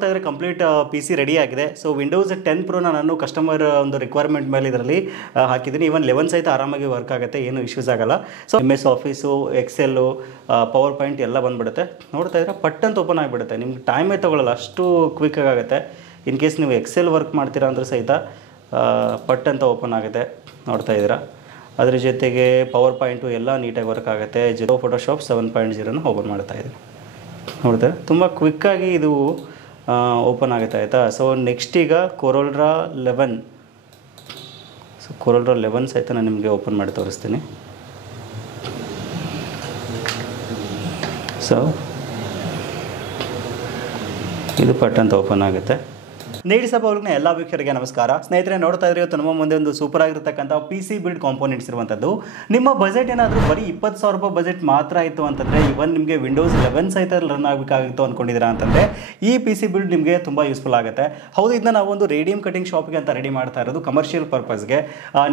ನೋಡ್ತಾ ಇದ್ರೆ complete PC ready ಆಗಿದೆ. ಸೊ ವಿಂಡೋಸ್ 10 Pro ನಾನು ಕಸ್ಟಮರ್ ಒಂದು ರಿಕ್ವೈರ್ಮೆಂಟ್ ಮೇಲೆ ಇದರಲ್ಲಿ ಹಾಕಿದ್ದೀನಿ. ಈವನ್ 11 ಸಹಿತ ಆರಾಮಾಗಿ ವರ್ಕ್ ಆಗುತ್ತೆ, ಏನು ಇಶ್ಯೂಸ್ ಆಗಲ್ಲ. So MS office, XL, power point ಎಲ್ಲ ಬಂದುಬಿಡುತ್ತೆ. ನೋಡ್ತಾ ಇದ್ರೆ ಪಟ್ ಅಂತ ಓಪನ್ ಆಗಿಬಿಡುತ್ತೆ. ನಿಮ್ಗೆ ಟೈಮೇ ತೊಗೊಳ್ಳಲ್ಲ, ಅಷ್ಟು ಕ್ವಿಕ್ಕಾಗಿ ಆಗುತ್ತೆ. ಇನ್ ಕೇಸ್ ನೀವು ಎಕ್ಸೆಲ್ ವರ್ಕ್ ಮಾಡ್ತೀರಾ ಅಂದರೆ ಸಹಿತ ಪಟ್ ಅಂತ ಓಪನ್ ಆಗುತ್ತೆ. ನೋಡ್ತಾ ಇದ್ದೀರಾ. ಅದ್ರ ಜೊತೆಗೆ ಪವರ್ ಪಾಯಿಂಟು ಎಲ್ಲ ನೀಟಾಗಿ ವರ್ಕ್ ಆಗುತ್ತೆ. ಫೋಟೋಶಾಪ್ 7.0 ಓಪನ್ ಮಾಡ್ತಾ ಇದ್ದೀನಿ. ನೋಡ್ತಾರೆ ತುಂಬ ಕ್ವಿಕ್ಕಾಗಿ ಇದು ಓಪನ್ ಆಗುತ್ತೆ ಆಯಿತಾ. ಸೊ ನೆಕ್ಸ್ಟ್ ಈಗ ಕೊರೋಲ್ಡ್ರಾ 11. ಸೊ ಕೊರೋಲ್ಡ್ರಾ 11 ಸಹಿತ ನಾನು ನಿಮಗೆ ಓಪನ್ ಮಾಡಿ ತೋರಿಸ್ತೀನಿ. ಸೊ ಇದು ಪಟ್ ಅಂತ ಓಪನ್ ಆಗುತ್ತೆ. ನೇಡಿ ಸಭಾವ್ರಿನ ಎಲ್ಲ ವೀಕ್ಷಕರಿಗೆ ನಮಸ್ಕಾರ. ಸ್ನೇಹಿತರೆ, ನೋಡ್ತಾ ಇದ್ರೆ ಇವತ್ತು ನಮ್ಮ ಮುಂದೆ ಒಂದು ಸೂಪರ್ ಆಗಿರತಕ್ಕಂಥ PC ಬಿಲ್ಡ್ ಕಾಂಪೋನೆಂಟ್ಸ್ ಇರುವಂಥದ್ದು. ನಿಮ್ಮ ಬಜೆಟ್ ಏನಾದರೂ ಬರೀ 20,000 ರೂಪಾಯಿ ಬಜೆಟ್ ಮಾತ್ರ ಆಯಿತು ಅಂತಂದರೆ, ಇವನ್ ನಿಮಗೆ ವಿಂಡೋಸ್ 11 ಸಹಿತ ರನ್ ಆಗಬೇಕಾಗಿತ್ತು ಅಂದ್ಕೊಂಡಿದ್ದೀರಾ ಅಂತಂದರೆ ಈ PC ಬಿಲ್ಡ್ ನಿಮಗೆ ತುಂಬ ಯೂಸ್ಫುಲ್ ಆಗುತ್ತೆ. ಹೌದು, ಇದನ್ನ ನಾವು ಒಂದು ರೇಡಿಯಂ ಕಟಿಂಗ್ ಶಾಪ್ಗೆ ಅಂತ ರೆಡಿ ಮಾಡ್ತಾ ಇರೋದು, ಕಮರ್ಷಿಯಲ್ ಪರ್ಪಸ್ಗೆ.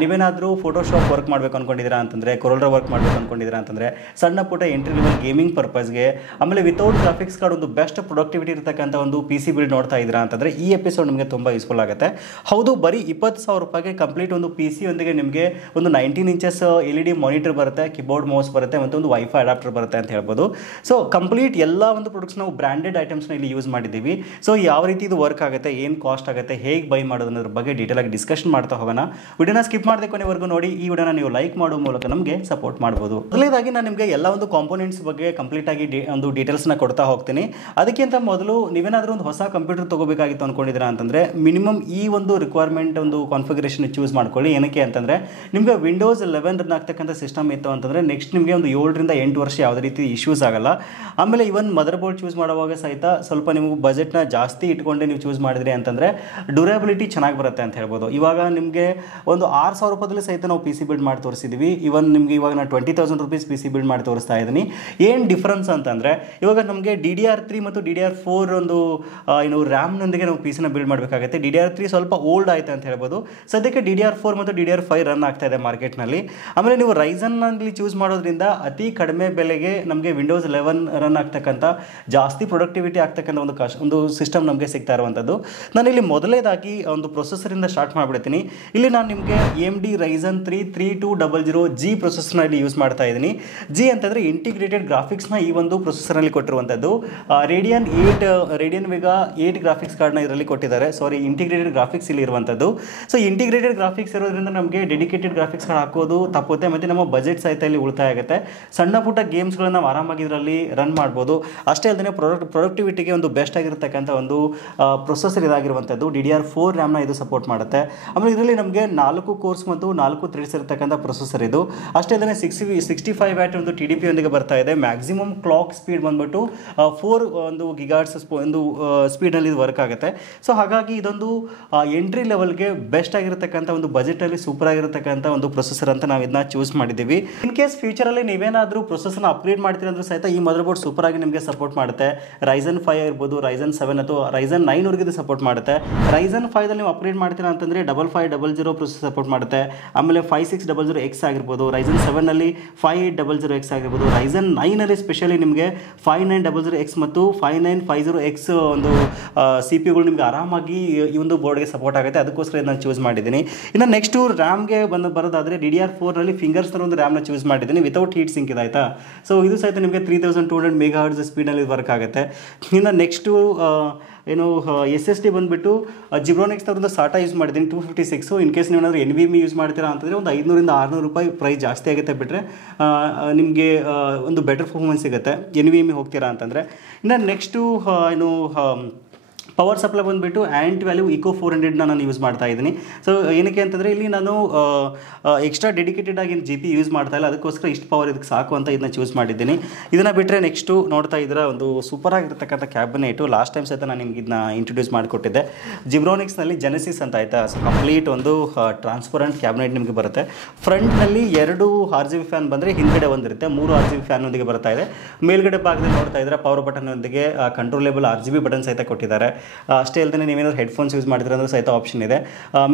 ನೀವೇನಾದರೂ ಫೋಟೋಶಾಪ್ ವರ್ಕ್ ಮಾಡಬೇಕು ಅಂದ್ಕೊಂಡಿದ್ದೀರಾ ಅಂತಂದರೆ, ಕೊರೋಲ್ಡ್ರಾ ವರ್ಕ್ ಮಾಡಬೇಕು ಅಂದ್ಕೊಂಡಿದ್ದೀರಾ ಅಂತಂದರೆ, ಸಣ್ಣ ಪುಟ್ಟ ಎಂಟ್ರಿ ಲೆವೆಲ್ ಗೇಮಿಂಗ್ ಪರ್ಪಸ್ಗೆ, ಆಮೇಲೆ ವಿತೌಟ್ ಗ್ರಾಫಿಕ್ಸ್ ಕಾರ್ಡ್ ಒಂದು ಬೆಸ್ಟ್ ಪ್ರೊಡಕ್ಟಿವಿಟಿ ಇರತಕ್ಕಂಥ ಒಂದು PC ಬಿಲ್ಡ್ ನೋಡ್ತಾ ಇದ್ದೀರಾ ಅಂತಂದರೆ ಈ ಎಪಿಸೋಡ್ ನಿಮಗೆ ತುಂಬ ಯೂಸ್ಫುಲ್ ಆಗುತ್ತೆ. ಹೌದು, ಬರೀ 20,000 ರೂಪಾಯಿಗೆ ಕಂಪ್ಲೀಟ್ ಒಂದು PC ಒಂದಿಗೆ ನಿಮಗೆ ಒಂದು 19 ಇಂಚಸ್ LED ಮಾನಿಟರ್ ಬರುತ್ತೆ, ಕೀಬೋರ್ಡ್ ಮೌಸ್ ಬರುತ್ತೆ, ಮತ್ತು ಒಂದು ವೈಫೈ ಅಡಾಪ್ಟರ್ ಬರುತ್ತೆ ಅಂತ ಹೇಳ್ಬೋದು. ಸೊ ಕಂಪ್ಲೀಟ್ ಎಲ್ಲ ಒಂದು ಪ್ರಾಡಕ್ಟ್ಸ್ ನಾವು ಬ್ರ್ಯಾಂಡೆಡ್ ಐಟಮ್ಸ್ನ ಇಲ್ಲಿ ಯೂಸ್ ಮಾಡಿದ್ದೀವಿ. ಸೊ ಯಾವ ರೀತಿ ಇದು ವರ್ಕ್ ಆಗುತ್ತೆ, ಏನು ಕಾಸ್ಟ್ ಆಗುತ್ತೆ, ಹೇಗೆ ಬೈ ಮಾಡೋದು ಅನ್ನೋದ್ರ ಬಗ್ಗೆ ಡೀಟೇಲ್ ಆಗಿ ಡಿಸ್ಕಷನ್ ಮಾಡ್ತಾ ಹೋಗೋಣ. ವಿಡಿಯೋನ ಸ್ಕಿಪ್ ಮಾಡದೆ ಕೊನೆವರೆಗೂ ನೋಡಿ. ಈ ವಿಡಿಯೋನ ನೀವು ಲೈಕ್ ಮಾಡೋ ಮೂಲಕ ನಮಗೆ ಸಪೋರ್ಟ್ ಮಾಡ್ಬೋದು. ಮೊದಲನೇದಾಗಿ ನಾನು ನಿಮಗೆ ಎಲ್ಲ ಒಂದು ಕಾಂಪೋನೆಂಟ್ಸ್ ಬಗ್ಗೆ ಕಂಪ್ಲೀಟ್ ಆಗಿ ಒಂದು ಡೀಟೇಲ್ಸ್ನ ಕೊಡ್ತಾ ಹೋಗ್ತೀನಿ. ಅದಕ್ಕಿಂತ ಮೊದಲು ನೀವೇನಾದರೂ ಒಂದು ಹೊಸ ಕಂಪ್ಯೂಟರ್ ತಗೋಬೇಕಾಗಿತ್ತು ಅಂದ್ಕೊಂಡಿದ್ದೀರಾ ಅಂತಂದರೆ ಮಿನಿಮಮ್ ಈ ಒಂದು ರಿಕ್ವೈರ್ಮೆಂಟ್ ಒಂದು ಕಾನ್ಫಿಗರೇಷನ್ ಚೂಸ್ ಮಾಡ್ಕೊಳ್ಳಿ. ಏನಕ್ಕೆ ಅಂತಂದರೆ ನಿಮಗೆ ವಿಂಡೋಸ್ 11 ರನ್ ಆಗ್ತಕ್ಕಂಥ ಸಿಸ್ಟಮ್ ಇತ್ತು ಅಂತಂದರೆ ನೆಕ್ಸ್ಟ್ ನಿಮಗೆ ಒಂದು 7 ರಿಂದ 8 ವರ್ಷ ಯಾವುದೇ ರೀತಿ ಇಶ್ಯೂಸ್ ಆಗಲ್ಲ. ಆಮೇಲೆ ಇವನ್ ಮದರ್ ಬೋರ್ಡ್ ಚೂಸ್ ಮಾಡುವಾಗ ಸಹಿತ ಸ್ವಲ್ಪ ನೀವು ಬಜೆಟ್ನ ಜಾಸ್ತಿ ಇಟ್ಕೊಂಡೆ ನೀವು ಚೂಸ್ ಮಾಡಿದ್ರಿ ಅಂತಂದರೆ ಡ್ಯೂರಬಿಲಿಟಿ ಚೆನ್ನಾಗಿ ಬರುತ್ತೆ ಅಂತ ಹೇಳ್ಬೋದು. ಇವಾಗ ನಿಮಗೆ ಒಂದು 6,000 ರೂಪಾಯಿದಲ್ಲಿ ಸಹಿತ ನಾವು PC ಬಿಲ್ಡ್ ಮಾಡಿ ತೋರಿಸಿದ್ದೀವಿ. ಇವನ್ ನಿಮಗೆ ಇವಾಗ ನಾನು 20,000 ರೂಪೀಸ್ PC ಬಿಲ್ಡ್ ಮಾಡಿ ತೋರಿಸ್ತಾ ಇದ್ದೀನಿ. ಏನು ಡಿಫ್ರೆನ್ಸ್ ಅಂತಂದರೆ ಇವಾಗ ನಮಗೆ DDR3 ಮತ್ತು DDR4 ಒಂದು ರ್ಯಾಮ್ನೊಂದಿಗೆ ನಾವು PCನ ಬಿಲ್ಡ್ ಮಾಡಬೇಕಾಗುತ್ತೆ. DDR3 ಸ್ವಲ್ಪ ಓಲ್ಡ್ ಆಯಿತು ಅಂತ ಹೇಳ್ಬೋದು. ಸದ್ಯಕ್ಕೆ DDR4 ಮತ್ತು DDR5 ರನ್ ಆಗ್ತಾ ಇದೆ ಮಾರ್ಕೆಟ್ನಲ್ಲಿ. ಆಮೇಲೆ ನೀವು ರೈಸನ್ನಲ್ಲಿ ಚೂಸ್ ಮಾಡೋದ್ರಿಂದ ಅತಿ ಕಡಿಮೆ ಬೆಲೆಗೆ ನಮಗೆ ವಿಂಡೋಸ್ 11 ರನ್ ಆಗ್ತಕ್ಕಂಥ ಜಾಸ್ತಿ ಪ್ರೊಡಕ್ಟಿವಿಟಿ ಆಗ್ತಕ್ಕಂಥ ಒಂದು ಸಿಸ್ಟಮ್ ನಮಗೆ ಸಿಗ್ತಾ ಇರುವಂಥದ್ದು. ನಾನಿಲ್ಲಿ ಮೊದಲೇದಾಗಿ ಒಂದು ಪ್ರೊಸೆಸರಿಂದ ಸ್ಟಾರ್ಟ್ ಮಾಡಿಬಿಡ್ತೀನಿ. ಇಲ್ಲಿ ನಾನು ನಿಮಗೆ AMD Ryzen 3 3200G ಪ್ರೊಸೆಸರ್ನ ಇಲ್ಲಿ ಯೂಸ್ ಮಾಡ್ತಾ ಇದ್ದೀನಿ. G ಅಂತಂದರೆ ಇಂಟಿಗ್ರೇಟೆಡ್ ಗ್ರಾಫಿಕ್ಸ್ನ ಈ ಒಂದು ಪ್ರೊಸೆಸರ್ನಲ್ಲಿ ಕೊಟ್ಟಿರುವಂಥದ್ದು. ರೇಡಿಯನ್ ವೇಗಾ 8 ಗ್ರಾಫಿಕ್ಸ್ ಕಾರ್ಡ್ನ ಇದರಲ್ಲಿ ಕೊಟ್ಟಿದ್ದಾರೆ. ಸಾರಿ, ಇಂಟಿಗ್ರೇಟೆಡ್ ಗ್ರಾಫಿಕ್ಸ್ ಇಲ್ಲಿ ಇರುವಂಥದ್ದು. ಸೊ ಇಂಟಿಗ್ರೇಟೆಡ್ ಗ್ರಾಫಿಕ್ಸ್ ಇರೋದ್ರಿಂದ ನಮಗೆ ಡೆಡಿಕೇಟೆಡ್ ಗ್ರಾಫಿಕ್ಸ್ ಕಾರ್ಡ್ ಹಾಕೋದು ತಪ್ಪುತ್ತೆ, ಮತ್ತು ನಮ್ಮ ಬಜೆಟ್ ಸಹಿತ ಇಲ್ಲಿ ಉಳಿತಾಯ ಆಗುತ್ತೆ. ಸಣ್ಣ ಪುಟ್ಟ ಗೇಮ್ಸ್ಗಳನ್ನ ನಾವು ಆರಾಮಾಗಿ ಇದರಲ್ಲಿ ರನ್ ಮಾಡ್ಬೋದು. ಅಷ್ಟೇ ಅಲ್ಲದೆ ಪ್ರೊಡಕ್ಟಿವಿಟಿಗೆ ಒಂದು ಬೆಸ್ಟ್ ಆಗಿರತಕ್ಕಂಥ ಒಂದು ಪ್ರೊಸೆಸರ್ ಇದಾಗಿರುವಂಥದ್ದು. DDR4 ರ್ಯಾಮ್ನ ಇದು ಸಪೋರ್ಟ್ ಮಾಡುತ್ತೆ. ಆಮೇಲೆ ಇದರಲ್ಲಿ ನಮಗೆ 4 ಕೋರ್ಸ್ ಮತ್ತು 4 ಥ್ರೆಡ್ಸ್ ಇರತಕ್ಕಂಥ ಪ್ರೊಸೆಸರ್ ಇದು. ಅಷ್ಟೇ ಅಲ್ಲದೆ 65 ವ್ಯಾಟ್ ಒಂದು TDP ಯೊಂದಿಗೆ ಬರ್ತಾ ಇದೆ. ಮ್ಯಾಕ್ಸಿಮಮ್ ಕ್ಲಾಕ್ ಸ್ಪೀಡ್ ಬಂದ್ಬಿಟ್ಟು 4 ಒಂದು ಗಿಗಾಟ್ಸ್ ಒಂದು ಸ್ಪೀಡ್ನಲ್ಲಿ ಇದು ವರ್ಕ್ ಆಗುತ್ತೆ. ಸೊ ಹಾಗಾಗಿ ಇದೊಂದು ಎಂಟ್ರಿ ಲೆವೆಲ್ಗೆ ಬೆಸ್ಟ್ ಆಗಿರತಕ್ಕಂಥ ಒಂದು ಬಜೆಟಲ್ಲಿ ಸೂಪರ್ ಆಗಿರತಕ್ಕಂಥ ಒಂದು ಪ್ರೊಸೆಸರ್ ಅಂತ ನಾವು ಇದನ್ನ ಚೂಸ್ ಮಾಡಿದ್ದೀವಿ. ಇನ್ ಕೇಸ್ ಫ್ಯೂಚರಲ್ಲಿ ನೀವೇನಾದರೂ ಪ್ರೊಸೆಸರ್ನ ಅಪ್ಗ್ರೇಡ್ ಮಾಡ್ತೀರಾ ಅಂದ್ರೂ ಸಹಿತ ಈ ಮದರ್ ಬೋರ್ಡ್ ಸೂಪರ್ ಆಗಿ ನಿಮಗೆ ಸಪೋರ್ಟ್ ಮಾಡುತ್ತೆ. Ryzen 5 ಇರ್ಬೋದು, Ryzen 7 ಅಥವಾ Ryzen 9 ವರೆಗೆ ಇದು ಸಪೋರ್ಟ್ ಮಾಡುತ್ತೆ. Ryzen 5 ದಲ್ಲಿ ನೀವು ಅಪ್ಗ್ರೇಡ್ ಮಾಡ್ತೀರಾ ಅಂತಂದರೆ 5500 ಪ್ರೊಸೆಸರ್ ಸಪೋರ್ಟ್ ಮಾಡುತ್ತೆ. ಆಮೇಲೆ 5600X ಆಗಿರ್ಬೋದು. Ryzen 7ನಲ್ಲಿ 5800X ಆಗಿರ್ಬೋದು. Ryzen 9ನಲ್ಲಿ ಸ್ಪೆಷಲಿ ನಿಮಗೆ 5900X ಮತ್ತು 5950X ಒಂದು CPU ನಿಮಗೆ ಆರಾಮಾಗಿ ಈ ಒಂದು ಬೋರ್ಡ್ಗೆ ಸಪೋರ್ಟ್ ಆಗುತ್ತೆ. ಅದಕ್ಕೋಸ್ಕರ ನಾನು ಚೂಸ್ ಮಾಡಿದ್ದೀನಿ. ಇನ್ನು ನೆಕ್ಸ್ಟು ರ್ಯಾಮ್ಗೆ ಬರೋದಾದರೆ DDR4ನಲ್ಲಿ ಫಿಂಗರ್ಸ್ನ ಒಂದು ರ್ಯಾಮ್ನ ಚೂಸ್ ಮಾಡಿದ್ದೀನಿ. ವಿತೌಟ್ ಹೀಟ್ ಸಿಂಕ್ ಇದೆ ಆಯಿತಾ. ಸೊ ಇದು ಸಹಿತ ನಿಮಗೆ 3200 MHz ಸ್ಪೀಡ್ನಲ್ಲಿ ವರ್ಕ್ ಆಗುತ್ತೆ. ಇನ್ನು ನೆಕ್ಸ್ಟು SSD ಬಂದುಬಿಟ್ಟು ಜಿಬ್ರಾನಿಕ್ಸ್ ಅವ್ರದ್ದು SATA ಯೂಸ್ ಮಾಡಿದ್ದೀನಿ 256. ಇನ್ ಕೇಸ್ ನೀವೇನಾದರೂ NVMe ಯೂಸ್ ಮಾಡ್ತೀರಾ ಅಂತಂದರೆ ಒಂದು 500 ರಿಂದ 600 ರೂಪಾಯಿ ಪ್ರೈಸ್ ಜಾಸ್ತಿ ಆಗುತ್ತೆ. ಬಿಟ್ಟರೆ ನಿಮಗೆ ಒಂದು ಬೆಟರ್ ಪರ್ಫಾರ್ಮೆನ್ಸ್ ಸಿಗುತ್ತೆ NVMe ಹೋಗ್ತೀರಾ ಅಂತಂದರೆ. ಇನ್ನು ನೆಕ್ಸ್ಟು ಪವರ್ ಸಪ್ಲೈ ಬಂದುಬಿಟ್ಟು ಆ್ಯಂಟ್ ವ್ಯಾಲ್ಯೂ ಇಕೋ 400ನ ನಾನು ಯೂಸ್ ಮಾಡ್ತಾ ಇದ್ದೀನಿ. ಸೊ ಏನಕ್ಕೆ ಅಂತಂದರೆ ಇಲ್ಲಿ ನಾನು ಎಕ್ಸ್ಟ್ರಾ ಡೆಡಿಕೇಟೆಡ್ ಆಗಿ GPU ಯೂಸ್ ಮಾಡ್ತಾ ಇಲ್ಲ, ಅದಕ್ಕೋಸ್ಕರ ಇಷ್ಟು ಪವರ್ ಇದಕ್ಕೆ ಸಾಕು ಅಂತ ಇದನ್ನ ಚೂಸ್ ಮಾಡಿದ್ದೀನಿ. ಇದನ್ನು ಬಿಟ್ಟರೆ ನೆಕ್ಸ್ಟು ನೋಡ್ತಾ ಇದ್ರೆ ಒಂದು ಸೂಪರ್ ಆಗಿರ್ತಕ್ಕಂಥ ಕ್ಯಾಬಿನೆಟು ಲಾಸ್ಟ್ ಟೈಮ್ ಸಹಿತ ನಾನು ನಿಮ್ಗೆ ಇದನ್ನ ಇಂಟ್ರೊಡ್ಯೂಸ್ ಮಾಡಿಕೊಟ್ಟಿದ್ದೆ. ಜಿಬ್ರಾನಿಕ್ಸ್ನಲ್ಲಿ ಜೆನೆಸಿಸ್ ಅಂತ ಆಯಿತಾ. ಸೊ ಕಂಪ್ಲೀಟ್ ಒಂದು ಟ್ರಾನ್ಸ್ಪರೆಂಟ್ ಕ್ಯಾಬಿನೆಟ್ ನಿಮಗೆ ಬರುತ್ತೆ. ಫ್ರಂಟ್ನಲ್ಲಿ 2 RGB ಫ್ಯಾನ್ ಬಂದರೆ ಹಿಂದ್ಗಡೆ ಒಂದಿರುತ್ತೆ, 3 RGB ಫ್ಯಾನ್ನೊಂದಿಗೆ ಬರ್ತಾ ಇದೆ. ಮೇಲ್ಗಡೆ ಭಾಗದಲ್ಲಿ ನೋಡ್ತಾ ಇದ್ರೆ ಪವರ್ ಬಟನ್ನೊಂದಿಗೆ ಕಂಟ್ರೋಲೇಬಲ್ RGB ಬಟನ್ ಸಹಿತ ಕೊಟ್ಟಿದ್ದಾರೆ. ಅಷ್ಟೇ ಅಲ್ಲದೆ ನೀವೇನಾದ್ರು ಹೆಡ್ಫೋನ್ಸ್ ಯೂಸ್ ಮಾಡಿದ್ರೆ ಅಂದ್ರೆ ಸಹಿತ ಆಪ್ಷನ್ ಇದೆ.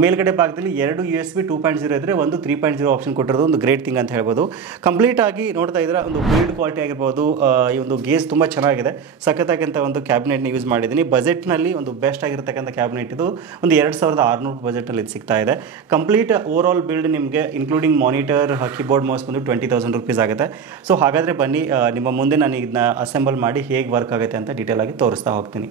ಮೇಲ್ಗಡೆ ಭಾಗದಲ್ಲಿ 2 USB 2.0 ಇದ್ದರೆ ಒಂದು 3.0 ಆಪ್ಷನ್ ಕೊಟ್ಟಿರೋದು ಒಂದು ಗ್ರೇಟ್ ಥಿಂಗ್ ಅಂತ ಹೇಳ್ಬೋದು. ಕಂಪ್ಲೀಟ್ ಆಗಿ ನೋಡ್ತಾ ಇದ್ರೆ ಒಂದು ಬಿಲ್ಡ್ ಕ್ವಾಲಿಟಿ ಆಗಿರ್ಬೋದು, ಈ ಒಂದು ಗೇಜ್ ತುಂಬ ಚೆನ್ನಾಗಿದೆ. ಸಖತ್ತಾಗಿಂತ ಒಂದು ಕ್ಯಾಬಿನೆಟ್ನ ಯೂಸ್ ಮಾಡಿದ್ದೀನಿ. ಬಜೆಟ್ನಲ್ಲಿ ಒಂದು ಬೆಸ್ಟ್ ಆಗಿರ್ತಕ್ಕಂಥ ಕ್ಯಾಬಿನೆಟ್ ಇದು. ಒಂದು 2600 ಬಜೆಟಲ್ಲಿ ಇದು ಸಿಗ್ತಾ ಇದೆ. ಕಂಪ್ಲೀಟ್ ಓವರ್ ಆಲ್ ಬಿಲ್ಡ್ ನಿಮಗೆ ಇನ್ಕ್ಲೂಡಿಂಗ್ ಮಾನಿಟರ್, ಕೀಬೋರ್ಡ್, ಮೌಸ್ ಬಂದು 20,000 ರೂಪೀಸ್ ಆಗುತ್ತೆ. ಸೊ ಹಾಗಾದರೆ ಬನ್ನಿ ನಿಮ್ಮ ಮುಂದೆ ನಾನು ಇದನ್ನ ಅಸೆಂಬಲ್ ಮಾಡಿ ಹೇಗೆ ವರ್ಕ್ ಆಗುತ್ತೆ ಅಂತ ಡೀಟೇಲ್ ಆಗಿ ತೋರಿಸ್ತಾ ಹೋಗ್ತೀನಿ.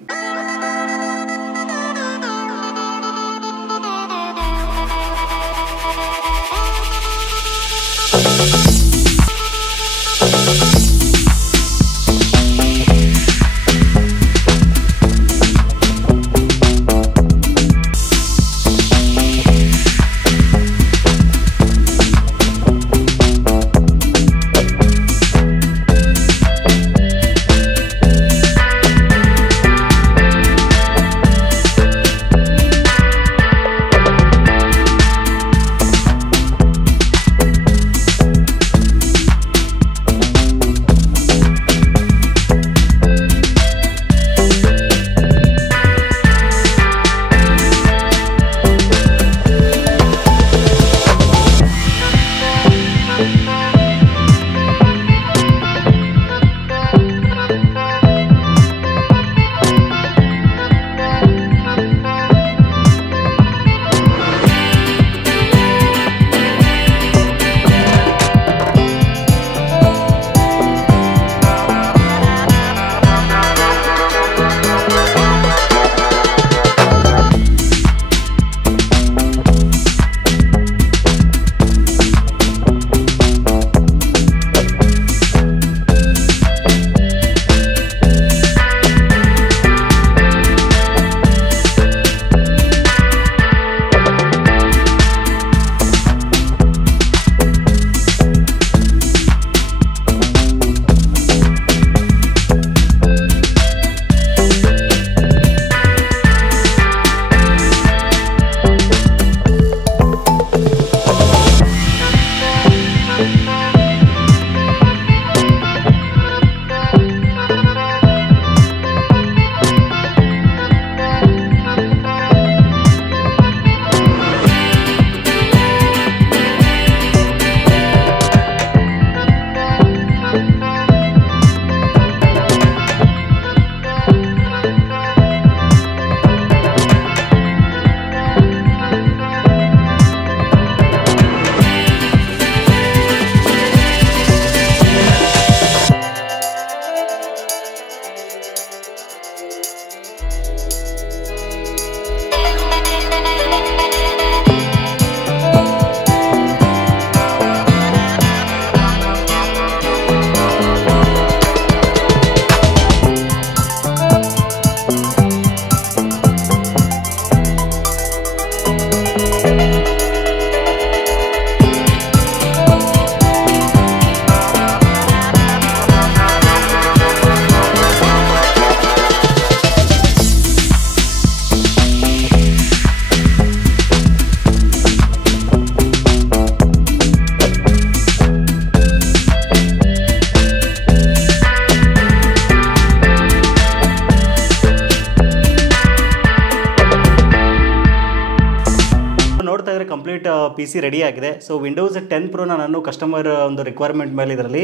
ಕಂಪ್ಲೀಟ್ ಪಿ ಸಿ ರೆಡಿ ಆಗಿದೆ. ಸೊ ವಿಂಡೋಸ್ 10 ಪ್ರೋನ ನಾನು ಕಸ್ಟಮರ್ ಒಂದು ರಿಕ್ವೈರ್ಮೆಂಟ್ ಮೇಲೆ ಇದರಲ್ಲಿ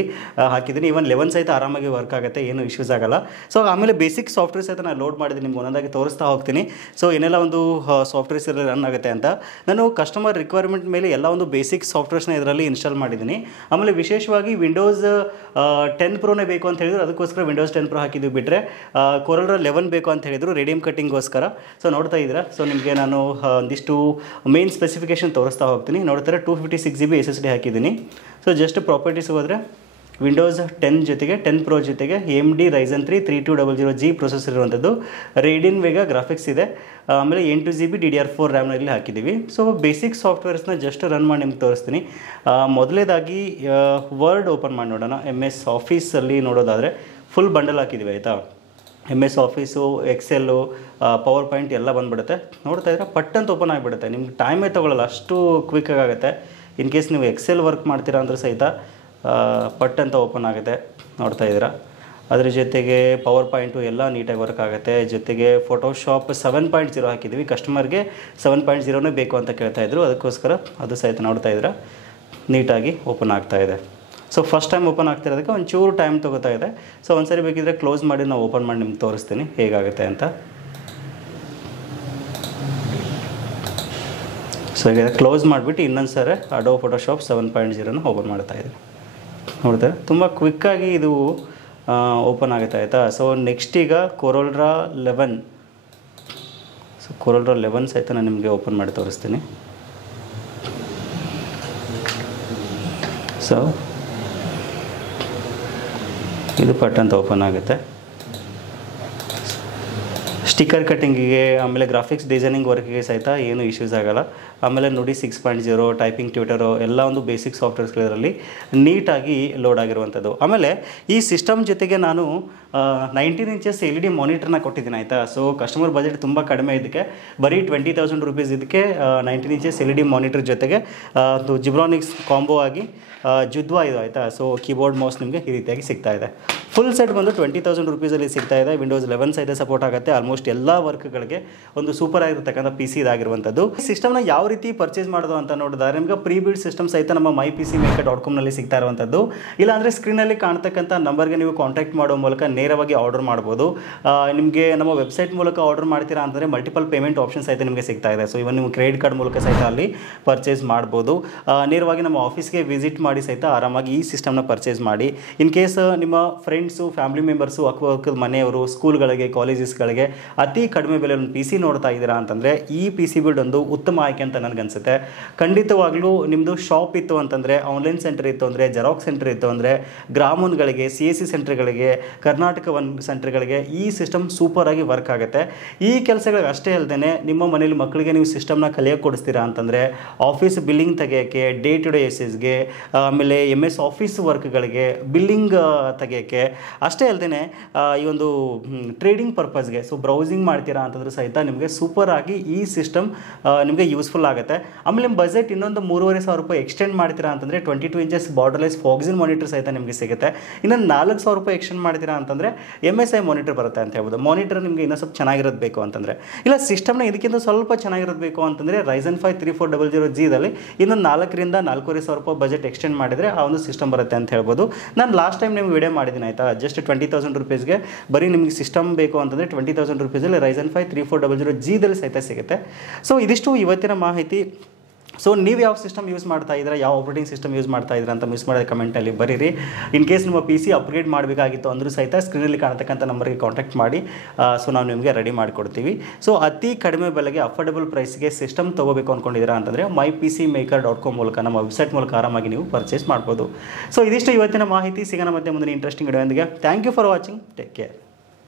ಹಾಕಿದ್ದೀನಿ. ಇವನ್ 11 ಸಹಿತ ಆರಾಮಾಗಿ ವರ್ಕ್ ಆಗುತ್ತೆ, ಏನು ಇಶ್ಯೂಸ್ ಆಗಲ್ಲ. ಸೊ ಆಮೇಲೆ ಬೇಸಿಕ್ ಸಾಫ್ಟ್ವೇರ್ ಸಹಿತ ನಾನು ಲೋಡ್ ಮಾಡಿದ್ದೀನಿ, ನಿಮ್ಗೆ ಒಂದೊಂದಾಗಿ ತೋರಿಸ್ತಾ ಹೋಗ್ತೀನಿ. ಸೊ ಏನೆಲ್ಲ ಒಂದು ಸಾಫ್ಟ್ವೇರ್ಸ್ ಇದರಲ್ಲಿ ರನ್ ಆಗುತ್ತೆ ಅಂತ. ನಾನು ಕಸ್ಟಮರ್ ರಿಕ್ವೈರ್ಮೆಂಟ್ ಮೇಲೆ ಎಲ್ಲ ಒಂದು ಬೇಸಿಕ್ ಸಾಫ್ಟ್ವೇರ್ಸ್ನ ಇದರಲ್ಲಿ ಇನ್ಸ್ಟಾಲ್ ಮಾಡಿದ್ದೀನಿ. ಆಮೇಲೆ ವಿಶೇಷವಾಗಿ ವಿಂಡೋಸ್ 10 ಪ್ರೋನೇ ಬೇಕು ಅಂತ ಹೇಳಿದ್ರು, ಅದಕ್ಕೋಸ್ಕರ ವಿಂಡೋಸ್ 10 ಪ್ರೋ ಹಾಕಿದ್ದು. ಬಿಟ್ಟರೆ ಕೊರಲ್ಡ್ರಾ 11 ಬೇಕು ಅಂತ ಹೇಳಿದ್ರು ರೇಡಿಯಮ್ ಕಟ್ಟಿಂಗ್ಗೋಸ್ಕರ. ಸೊ ನೋಡ್ತಾ ಇದ್ದೀರಾ, ಸೊ ನಿಮಗೆ ನಾನು ಒಂದಿಷ್ಟು ಮೇನ್ ಸ್ಪೆಸಿಫಿಕೇಷನ್ ತೋರಿಸ್ತಾ ಹೋಗ್ತೀನಿ. ನೋಡ್ತಾರೆ 256 GB SSD ಹಾಕಿದ್ದೀನಿ. ಸೊ ಜಸ್ಟ್ ಪ್ರಾಪರ್ಟೀಸ್ಗೆ ಹೋದರೆ ವಿಂಡೋಸ್ 10 ಜೊತೆಗೆ 10 ಪ್ರೋ ಜೊತೆಗೆ AMD Ryzen 3 3200G ಪ್ರೊಸೆಸರ್ ಇರುವಂಥದ್ದು, ರೇಡಿಯನ್ ವೇಗ ಗ್ರಾಫಿಕ್ಸ್ ಇದೆ. ಆಮೇಲೆ 8 GB DDR4 ರ್ಯಾಮ್ನಲ್ಲಿ ಹಾಕಿದ್ದೀವಿ. ಸೊ ಬೇಸಿಕ್ ಸಾಫ್ಟ್ವೇರ್ಸ್ನ ಜಸ್ಟ್ ರನ್ ಮಾಡಿ ನಿಮ್ಗೆ ತೋರಿಸ್ತೀನಿ. ಮೊದಲೇದಾಗಿ ವರ್ಡ್ ಓಪನ್ ಮಾಡಿ ನೋಡೋಣ. MS ಆಫೀಸಲ್ಲಿ ನೋಡೋದಾದರೆ ಫುಲ್ ಬಂಡಲ್ ಹಾಕಿದ್ದೀವಿ, ಆಯಿತಾ. MS office, XL, power point ಎಲ್ಲ ಬಂದುಬಿಡುತ್ತೆ. ನೋಡ್ತಾ ಇದ್ರೆ ಪಟ್ ಅಂತ ಓಪನ್ ಆಗಿಬಿಡುತ್ತೆ, ನಿಮ್ಗೆ ಟೈಮೇ ತೊಗೊಳ್ಳಲ್ಲ, ಅಷ್ಟು ಕ್ವಿಕ್ಕಾಗಿ ಆಗುತ್ತೆ. ಇನ್ ಕೇಸ್ ನೀವು ಎಕ್ಸೆಲ್ ವರ್ಕ್ ಮಾಡ್ತೀರಾ ಅಂದ್ರೆ ಸಹಿತ ಪಟ್ ಅಂತ ಓಪನ್ ಆಗುತ್ತೆ. ನೋಡ್ತಾ ಇದ್ದೀರಾ. ಅದರ ಜೊತೆಗೆ ಪವರ್ ಪಾಯಿಂಟು ಎಲ್ಲ ನೀಟಾಗಿ ವರ್ಕ್ ಆಗುತ್ತೆ. ಜೊತೆಗೆ ಫೋಟೋಶಾಪ್ 7.0 ಹಾಕಿದ್ವಿ. ಕಸ್ಟಮರ್ಗೆ 7.0ನೇ ಬೇಕು ಅಂತ ಕೇಳ್ತಾಯಿದ್ರು, ಅದಕ್ಕೋಸ್ಕರ ಅದು ಸಹಿತ ನೋಡ್ತಾ ಇದ್ರೆ ನೀಟಾಗಿ ಓಪನ್ ಆಗ್ತಾಯಿದೆ. ಸೊ ಫಸ್ಟ್ ಟೈಮ್ ಓಪನ್ ಆಗ್ತಿರೋದಕ್ಕೆ ಒಂಚೂರು ಟೈಮ್ ತೊಗೋತಾ ಇದೆ. ಸೊ ಒಂದ್ಸರಿ ಬೇಕಿದ್ರೆ ಕ್ಲೋಸ್ ಮಾಡಿ ನಾವು ಓಪನ್ ಮಾಡಿ ನಿಮ್ಗೆ ತೋರಿಸ್ತೀನಿ ಹೇಗಾಗುತ್ತೆ ಅಂತ. ಸೊ ಈಗ ಕ್ಲೋಸ್ ಮಾಡಿಬಿಟ್ಟು ಇನ್ನೊಂದು ಸರಿ ಅಡೋ ಫೋಟೋಶಾಪ್ 7.0ನ ಓಪನ್ ಮಾಡ್ತಾ ಇದ್ದೀನಿ. ನೋಡ್ತಾರೆ ತುಂಬ ಕ್ವಿಕ್ಕಾಗಿ ಇದು ಓಪನ್ ಆಗುತ್ತೆ ಆಯಿತಾ. ಸೊ ನೆಕ್ಸ್ಟ್ ಈಗ ಕೊರಲ್ಡ್ರಾ 11. ಸೊ ಕೊರಲ್ಡ್ರಾ 11 ಸಹಿತ ನಾನು ನಿಮಗೆ ಓಪನ್ ಮಾಡಿ ತೋರಿಸ್ತೀನಿ. ಸೊ ಇದು ಪಟ್ ಅಂತ ಓಪನ್ ಆಗುತ್ತೆ. ಸ್ಟಿಕ್ಕರ್ ಕಟ್ಟಿಂಗಿಗೆ ಆಮೇಲೆ ಗ್ರಾಫಿಕ್ಸ್ ಡಿಸೈನಿಂಗ್ ವರ್ಕಿಗೆ ಸಹಿತ ಏನು ಇಶ್ಯೂಸ್ ಆಗೋಲ್ಲ. ಆಮೇಲೆ ನೋಡಿ 6.0 ಟೈಪಿಂಗ್ ಟ್ಯೂಟರು ಎಲ್ಲ ಒಂದು ಬೇಸಿಕ್ ಸಾಫ್ಟ್ವೇರ್ಸ್ಗಳಲ್ಲಿ ನೀಟಾಗಿ ಲೋಡ್ ಆಗಿರುವಂಥದ್ದು. ಆಮೇಲೆ ಈ ಸಿಸ್ಟಮ್ ಜೊತೆಗೆ ನಾನು 19 ಇಂಚಸ್ LED ಮಾನಿಟರ್ನ ಕೊಟ್ಟಿದ್ದೀನಿ ಆಯಿತಾ. ಸೊ ಕಸ್ಟಮರ್ ಬಜೆಟ್ ತುಂಬ ಕಡಿಮೆ ಇದಕ್ಕೆ ಬರೀ 20,000 ರೂಪೀಸ್ ಇದಕ್ಕೆ 19 ಇಂಚಸ್ LED ಮಾನಿಟರ್ ಜೊತೆಗೆ ಒಂದು ಜಿಬ್ರಾನಿಕ್ಸ್ ಕಾಂಬೋ ಆಗಿ ಜುದ್ವಾ ಇದು ಆಯಿತಾ. ಸೊ ಕೀಬೋರ್ಡ್ ಮೌಸ್ ನಿಮಗೆ ಈ ರೀತಿಯಾಗಿ ಸಿಗ್ತಾ ಇದೆ. ಫುಲ್ ಸೆಟ್ ಬಂದು 20,000 ರೂಪೀಸಲ್ಲಿ ಸಿಗ್ತಾ ಇದೆ. ವಿಂಡೋಸ್ 11 ಸಹಿತ ಸಪೋರ್ಟ್ ಆಗುತ್ತೆ. ಆಲ್ಮೋಸ್ಟ್ ಎಲ್ಲ ವರ್ಕ್ಗಳಿಗೆ ಒಂದು ಸೂಪರ್ ಆಗಿರ್ತಕ್ಕಂಥ PC ಇದಾಗಿರುವಂಥದ್ದು. ಈ ಸಿಸ್ಟಮ್ನ ಯಾವ ರೀತಿ ಪರ್ಚೇಸ್ ಮಾಡೋದು ಅಂತ ನೋಡಿದ್ರೆ ನಿಮಗೆ ಪ್ರೀ ಬಿಲ್ಡ್ ಸಿಸ್ಟಮ್ ಸಹಿತ ನಮ್ಮ mypcmaker.com ಸಿಗ್ತಾ ಇರುವಂಥದ್ದು. ಇಲ್ಲಾಂದರೆ ಸ್ಕ್ರೀನಲ್ಲಿ ಕಾಣ್ತಕ್ಕಂಥ ನಂಬರ್ಗೆ ನೀವು ಕಾಂಟ್ಯಾಕ್ಟ್ ಮಾಡೋ ಮೂಲಕ ನೇರವಾಗಿ ಆರ್ಡರ್ ಮಾಡ್ಬೋದು. ನಿಮಗೆ ನಮ್ಮ ವೆಬ್ಸೈಟ್ ಮೂಲಕ ಆರ್ಡರ್ ಮಾಡ್ತೀರಾ ಅಂತಂದರೆ ಮಲ್ಟಿಪಲ್ ಪೇಮೆಂಟ್ ಆಪ್ಷನ್ ಸಹಿತ ನಿಮಗೆ ಸಿಗ್ತಾ ಇದೆ. ಸೊ ಇವನ್ ನೀವು ಕ್ರೆಡಿಟ್ ಕಾರ್ಡ್ ಮೂಲಕ ಸಹಿತ ಅಲ್ಲಿ ಪರ್ಚೇಸ್ ಮಾಡ್ಬೋದು. ನೇರವಾಗಿ ನಮ್ಮ ಆಫೀಸ್ಗೆ ವಿಸಿಟ್ ಮಾಡಿ ಸಹಿತ ಆರಾಮಾಗಿ ಈ ಸಿಸ್ಟಮ್ನ ಪರ್ಚೇಸ್ ಮಾಡಿ. ಇನ್ ಕೇಸ್ ನಿಮ್ಮ ಫ್ರೆಂಡ್ಸು, ಫ್ಯಾಮಿಲಿ ಮೆಂಬರ್ಸು, ಅಕ್ಕಪಕ್ಕದ ಮನೆಯವರು, ಸ್ಕೂಲ್ಗಳಿಗೆ, ಕಾಲೇಜಸ್ಗಳಿಗೆ ಅತಿ ಕಡಿಮೆ ಬೆಲೆ ಒಂದು PC ನೋಡ್ತಾ ಇದ್ದೀರಾ ಅಂತಂದರೆ ಈ PC ಬಿಲ್ಡ್ ಒಂದು ಉತ್ತಮ ಆಯ್ಕೆ ಅಂತ ನನಗನ್ಸುತ್ತೆ. ಖಂಡಿತವಾಗ್ಲೂ ನಿಮ್ಮದು ಶಾಪ್ ಇತ್ತು ಅಂತಂದರೆ, ಆನ್ಲೈನ್ ಸೆಂಟರ್ ಇತ್ತು ಅಂದರೆ, ಜೆರಾಕ್ಸ್ ಸೆಂಟರ್ ಇತ್ತು ಅಂದರೆ, ಗ್ರಾಮೋನ್ಗಳಿಗೆ, CSC ಸೆಂಟರ್ಗಳಿಗೆ, ಕರ್ನಾಟಕ ಸೆಂಟರ್ಗಳಿಗೆ ಈ ಸಿಸ್ಟಮ್ ಸೂಪರಾಗಿ ವರ್ಕ್ ಆಗುತ್ತೆ. ಈ ಕೆಲಸಗಳಿಗೆ ಅಷ್ಟೇ ಅಲ್ಲದೆ ನಿಮ್ಮ ಮನೇಲಿ ಮಕ್ಕಳಿಗೆ ನೀವು ಸಿಸ್ಟಮ್ನ ಕಲಿಯೋಕ್ಕೆ ಕೊಡಿಸ್ತೀರಾ ಅಂತಂದರೆ ಆಫೀಸ್ ಬಿಲ್ಲಿಂಗ್ ತೆಗೆಯೋಕ್ಕೆ, ಡೇ ಟು ಡೇ ಎಸ್ಎಸ್ಗೆ, ಆಮೇಲೆ MS ಆಫೀಸ್ ವರ್ಕ್ಗಳಿಗೆ ಬಿಲ್ಲಿಂಗ್ ತೆಗೆಯೋಕ್ಕೆ, ಅಷ್ಟೇ ಅಲ್ಲದೆ ಈ ಒಂದು ಟ್ರೇಡಿಂಗ್ ಪರ್ಪಸ್ಗೆ ಸೊ ಬ್ರೌಸಿಂಗ್ ಮಾಡ್ತೀರಾ ಅಂತಂದ್ರೆ ಸಹಿತ ನಿಮಗೆ ಸೂಪರ್ ಆಗಿ ಈ ಸಿಸ್ಟಮ್ ನಿಮಗೆ ಯೂಸ್ಫುಲ್ ಆಗುತ್ತೆ. ಆಮೇಲೆ ನಿಮ್ಮ ಬಜೆಟ್ ಇನ್ನೊಂದು 3,500 ರೂಪಾಯಿ ಎಕ್ಸ್ಟೆಂಡ್ ಮಾಡ್ತೀರಾ ಅಂತಂದರೆ 22 ಇಂಚಸ್ ಬಾರ್ಡರ್ಲೆಸ್ ಫಾಕ್ಸಿನ್ ಮಾನಿಟರ್ ಸಹಿತ ನಿಮಗೆ ಸಿಗುತ್ತೆ. ಇನ್ನು 4,000 ರೂಪಾಯಿ ಎಕ್ಸ್ಟೆಂಡ್ ಮಾಡ್ತೀರಾ ಅಂತಂದರೆ MSI ಮಾನಿಟರ್ ಬರುತ್ತೆ ಅಂತ ಹೇಳ್ಬೋದು. ಮಾನಿಟರ್ ನಿಮಗೆ ಇನ್ನೂ ಸ್ವಲ್ಪ ಚೆನ್ನಾಗಿರೋದು ಬೇಕು ಅಂತಂದರೆ, ಇಲ್ಲ ಸಿಸ್ಟಮ್ನ ಇದಕ್ಕಿಂತ ಸ್ವಲ್ಪ ಚೆನ್ನಾಗಿರೋದು ಬೇಕು ಅಂತಂದರೆ Ryzen 5 3400Gದಲ್ಲಿ ಇನ್ನೊಂದು 4,000ರಿಂದ 4,500 ರೂಪಾಯಿ ಬಜೆಟ್ ಎಕ್ಸ್ಟೆಂಡ್ ಮಾಡಿದರೆ ಆ ಒಂದು ಸಿಸ್ಟಮ್ ಬರುತ್ತೆ ಅಂತ ಹೇಳ್ಬೋದು. ನಾನು ಲಾಸ್ಟ್ ಟೈಮ್ ನಿಮ್ಗೆ ವಿಡಿಯೋ ಮಾಡಿದ್ದೀನಿ ಆಯಿತಾ. ಜಸ್ಟ್ 20,000 ರೂಪೀಸ್ಗೆ ಬರೀ ನಿಮಗೆ ಸಿಸ್ಟಮ್ ಬೇಕು ಅಂತಂದರೆ 20,000 ರೂಪೀಸಲ್ಲಿ Ryzen 5 3400Gದಲ್ಲಿ ಸಹಿತ ಸಿಗುತ್ತೆ. ಸೊ ಇದಿಷ್ಟು ಇವತ್ತಿನ ಮಾಹಿತಿ. ಸೊ ನೀವು ಯಾವ ಸಿಸ್ಟಮ್ ಯೂಸ್ ಮಾಡ್ತಾ ಇದ್ದೀರಾ, ಯಾವ ಆಪರೇಟಿಂಗ್ ಸಿಸ್ಟಮ್ ಯೂಸ್ ಮಾಡ್ತಾ ಇದ್ದೀರಾ ಅಂತ ಮಿಸ್ ಮಾಡಿದ ಕಮೆಂಟಲ್ಲಿ ಬರೀರಿ. ಇನ್ ಕೇಸ್ ನಿಮ್ಮ PC ಅಪ್ಗ್ರೇಡ್ ಮಾಡಬೇಕಾಗಿತ್ತು ಅಂದರೂ ಸಹಿತ ಸ್ಕ್ರೀನಲ್ಲಿ ಕಾಣತಕ್ಕಂಥ ನಂಬರ್ಗೆ ಕಾಂಟ್ಯಾಕ್ಟ್ ಮಾಡಿ. ಸೊ ನಾವು ನಿಮಗೆ ರೆಡಿ ಮಾಡಿಕೊಡ್ತೀವಿ. ಸೊ ಅತಿ ಕಡಿಮೆ ಬೆಲೆಗೆ ಅಫೋರ್ಡೆಬಲ್ ಪ್ರೈಸ್ಗೆ ಸಿಸ್ಟಮ್ ತೊಗೋಬೇಕು ಅಂದ್ಕೊಂಡಿದ್ದೀರಾ ಅಂತಂದರೆ mypcmaker.com ಮೂಲಕ ನಮ್ಮ ವೆಬ್ಸೈಟ್ ಮೂಲಕ ಆರಾಮಾಗಿ ನೀವು ಪರ್ಚೇಸ್ ಮಾಡ್ಬೋದು. ಸೊ ಇದಿಷ್ಟು ಇವತ್ತಿನ ಮಾಹಿತಿ. ಸಿಗೋಣ ಮತ್ತೆ ಮುಂದಿನ interesting video. Thank you for watching. Take care.